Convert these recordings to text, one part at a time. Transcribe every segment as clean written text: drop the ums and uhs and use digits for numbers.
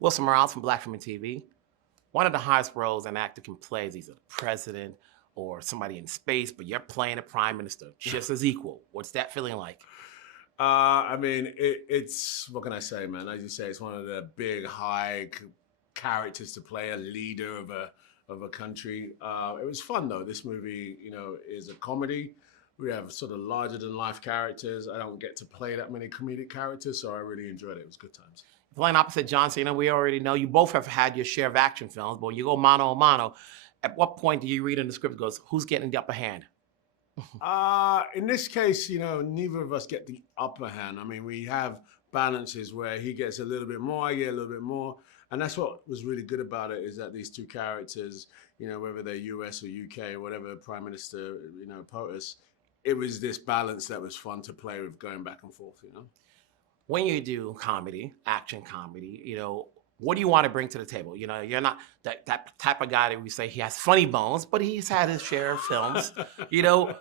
Wilson Morales from Black Film TV. One of the highest roles an actor can play is either the president or somebody in space, but you're playing a prime minister just as equal. What's that feeling like? I mean, it's what can I say, man? As you say, it's one of the big, characters to play, a leader of a country. It was fun though. This movie, is a comedy. We have sort of larger than life characters. I don't get to play that many comedic characters, so I really enjoyed it. It was good times. Playing opposite John Cena, we already know you both have had your share of action films, but when you go mano a mano, at what point do you read in the script goes, who's getting the upper hand? In this case, neither of us get the upper hand. I mean, we have balances where he gets a little bit more, I get a little bit more. And that's what was really good about it, is that these two characters, whether they're US or UK or whatever Prime Minister, POTUS, it was this balance that was fun to play with, going back and forth, When you do comedy, action comedy, what do you want to bring to the table? You're not that type of guy that we say he has funny bones, but he's had his share of films.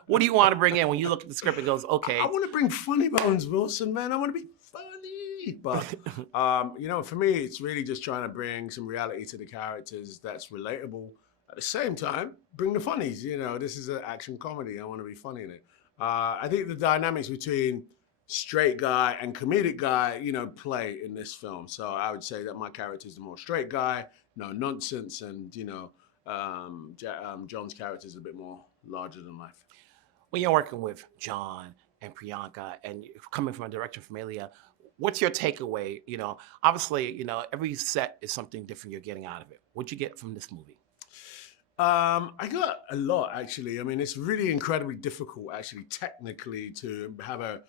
What do you want to bring in when you look at the script and goes, okay? I want to bring funny bones, Wilson, man. I want to be funny. But, for me, it's really just trying to bring some reality to the characters that's relatable. At the same time, bring the funnies. This is an action comedy. I want to be funny in it. I think the dynamics between straight guy and comedic guy, play in this film. So I would say that my character is the more straight guy, no nonsense, and John's character is a bit more larger than life. When you're working with John and Priyanka, and coming from a direction from Ilya, what's your takeaway? Obviously, every set is something different you're getting out of it. What'd you get from this movie? I got a lot, actually. I mean, it's really incredibly difficult, actually, technically, to have a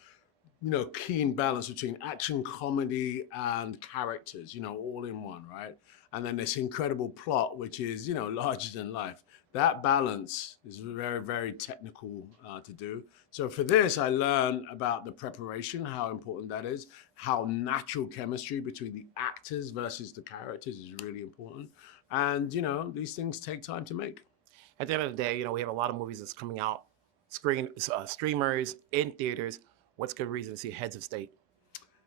keen balance between action, comedy, and characters, all in one, right? And then this incredible plot, which is, larger than life. That balance is very, very technical to do. So for this, I learned about the preparation, how important that is, how natural chemistry between the actors versus the characters is really important. And, these things take time to make. At the end of the day, we have a lot of movies that's coming out, streamers, in theaters. What's good reason to see Heads of State?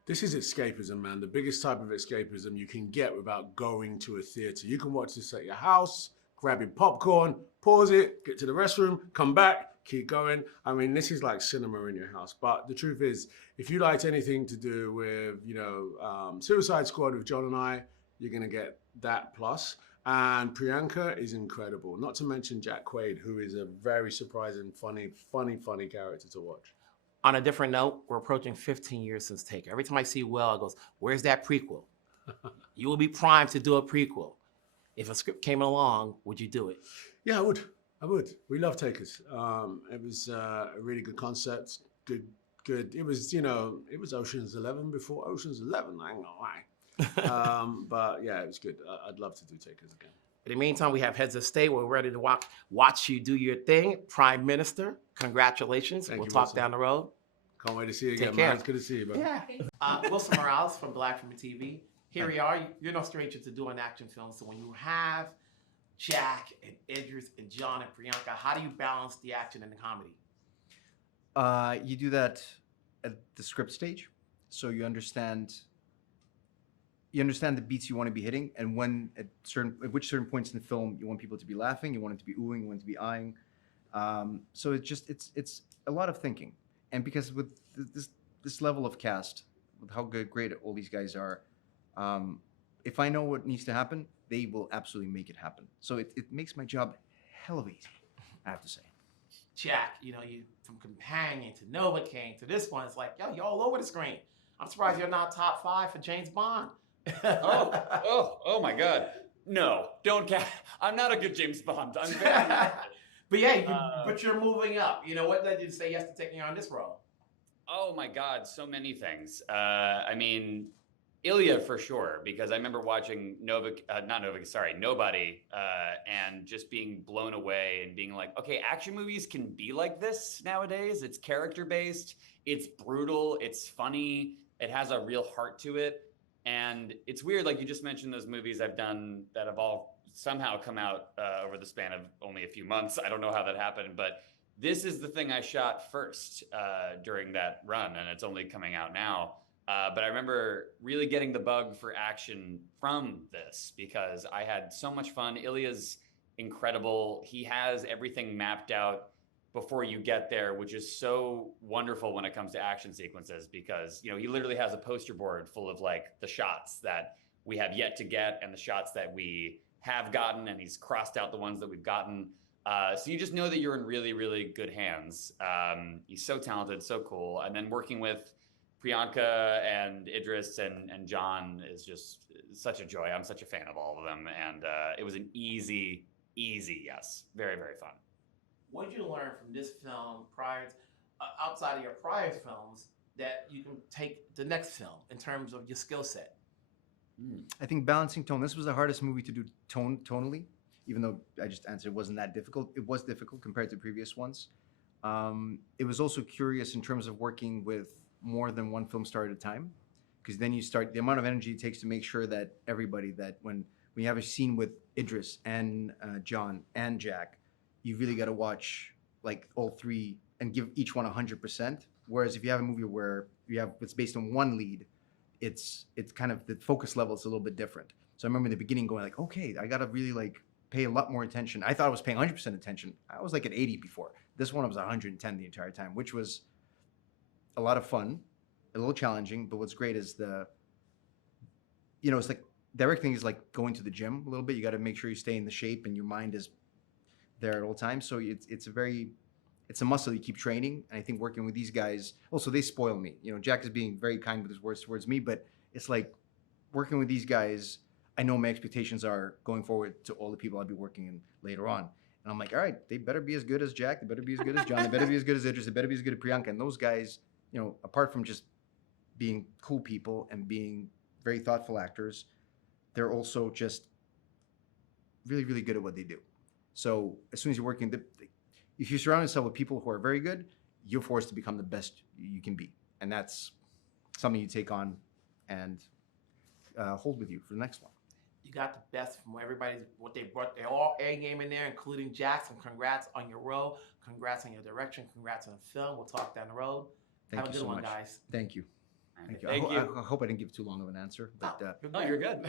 This is escapism, man. The biggest type of escapism you can get without going to a theater. You can watch this at your house, grab your popcorn, pause it, get to the restroom, come back, keep going. I mean, this is like cinema in your house. But the truth is, if you liked anything to do with, Suicide Squad with John and I, you're going to get that plus. And Priyanka is incredible. Not to mention Jack Quaid, who is a very surprising, funny character to watch. On a different note, we're approaching 15 years since Taker. Every time I see Will, I goes, where's that prequel? You will be primed to do a prequel. If a script came along, would you do it? Yeah, I would. We love Takers. It was a really good concept. Good. It was, it was Ocean's 11 before Ocean's 11. I ain't gonna lie. But yeah, it was good. I'd love to do Takers again. In the meantime, we have Heads of State. We're ready to watch you do your thing. Prime Minister, congratulations. We'll talk down the road. Can't wait to see you again, Take care. man. It's good to see you, bro. Yeah. Wilson Morales from Black Film TV. Here we are. You're no stranger to doing action films. So when you have Jack and Idris and John and Priyanka, how do you balance the action and the comedy? You do that at the script stage, so you understand the beats you want to be hitting, and when at which certain points in the film you want people to be laughing, you want it to be oohing, you want it to be eyeing. So it's a lot of thinking, and because with this level of cast, with how great all these guys are, if I know what needs to happen, they will absolutely make it happen. So it makes my job hell of easy, I have to say. Jack, you from Companion to Novocaine to this one, it's like, yo, you're all over the screen. I'm surprised you're not top 5 for James Bond. oh my God. No, don't I'm not a good James Bond. I'm very But yeah, but you're moving up. What led you to say yes to taking on this role? Oh my God, so many things. I mean, Ilya for sure, because I remember watching Nobody, and just being blown away and being like, okay, action movies can be like this nowadays. It's character-based, it's brutal, it's funny, it has a real heart to it. And it's weird, like you just mentioned those movies I've done that have all somehow come out over the span of only a few months. I don't know how that happened, but this is the thing I shot first during that run, and it's only coming out now. But I remember really getting the bug for action from this because I had so much fun. Ilya's incredible. He has everything mapped out before you get there, which is so wonderful when it comes to action sequences because, he literally has a poster board full of like the shots that we have yet to get and the shots that we have gotten, and he's crossed out the ones that we've gotten. So you just know that you're in really, really good hands. He's so talented, so cool. And then working with Priyanka and Idris and John is just such a joy. I'm such a fan of all of them. And it was an easy yes. Very, very fun. What did you learn from this film outside of your prior films that you can take the next film in terms of your skill set? I think balancing tone. This was the hardest movie to do tonally, even though I just answered it wasn't that difficult. It was difficult compared to previous ones. It was also curious in terms of working with more than one film star at a time, because then you start the amount of energy it takes to make sure that everybody, that when you have a scene with Idris and John and Jack, you really got to watch like all three and give each one 100%. Whereas if you have a movie where it's based on one lead, it's kind of the focus level is a little bit different. So I remember in the beginning going like, okay, I got to really like pay a lot more attention. I thought I was paying 100% attention. I was like at 80 before. This one I was 110 the entire time, which was a lot of fun, a little challenging. But what's great is it's like directing is like going to the gym a little bit. You got to make sure you stay in the shape and your mind is there at all times. So it's a muscle you keep training. And I think working with these guys, also they spoil me. Jack is being very kind with his words towards me, but it's like working with these guys, I know my expectations are going forward to all the people I'll be working in later on. And I'm like, all right, they better be as good as Jack. They better be as good as John. They better be as good as Idris. They better be as good as Priyanka. And those guys, apart from just being cool people and being very thoughtful actors, they're also just really, really good at what they do. So as soon as you're working, if you surround yourself with people who are very good, you're forced to become the best you can be. And that's something you take on and hold with you for the next one. You got the best from what they brought their all A game in there, including Jackson. Congrats on your role. Congrats on your direction. Congrats on the film. We'll talk down the road. Thank Have a you good so one, much. guys. Thank you. Thank I you. I hope I didn't give too long of an answer, but No, you're good.